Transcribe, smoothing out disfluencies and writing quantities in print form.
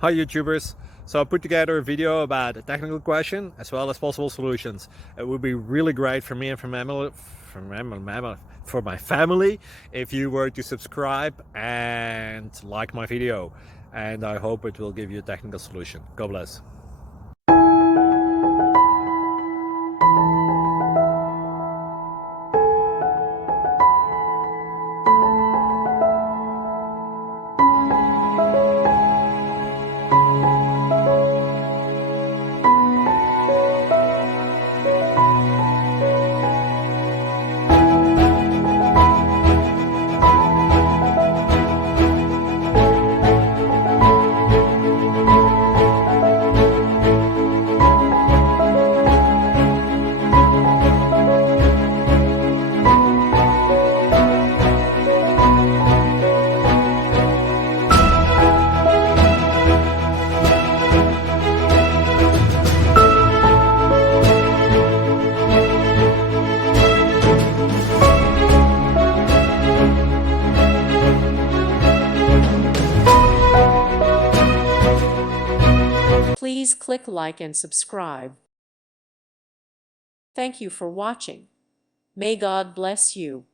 Hi YouTubers! So I put together a video about a technical question as well as possible solutions. It would be really great for me and for my family if you were to subscribe and like my video, and I hope it will give you a technical solution. God bless. Please click like and subscribe. Thank you for watching. May God bless you.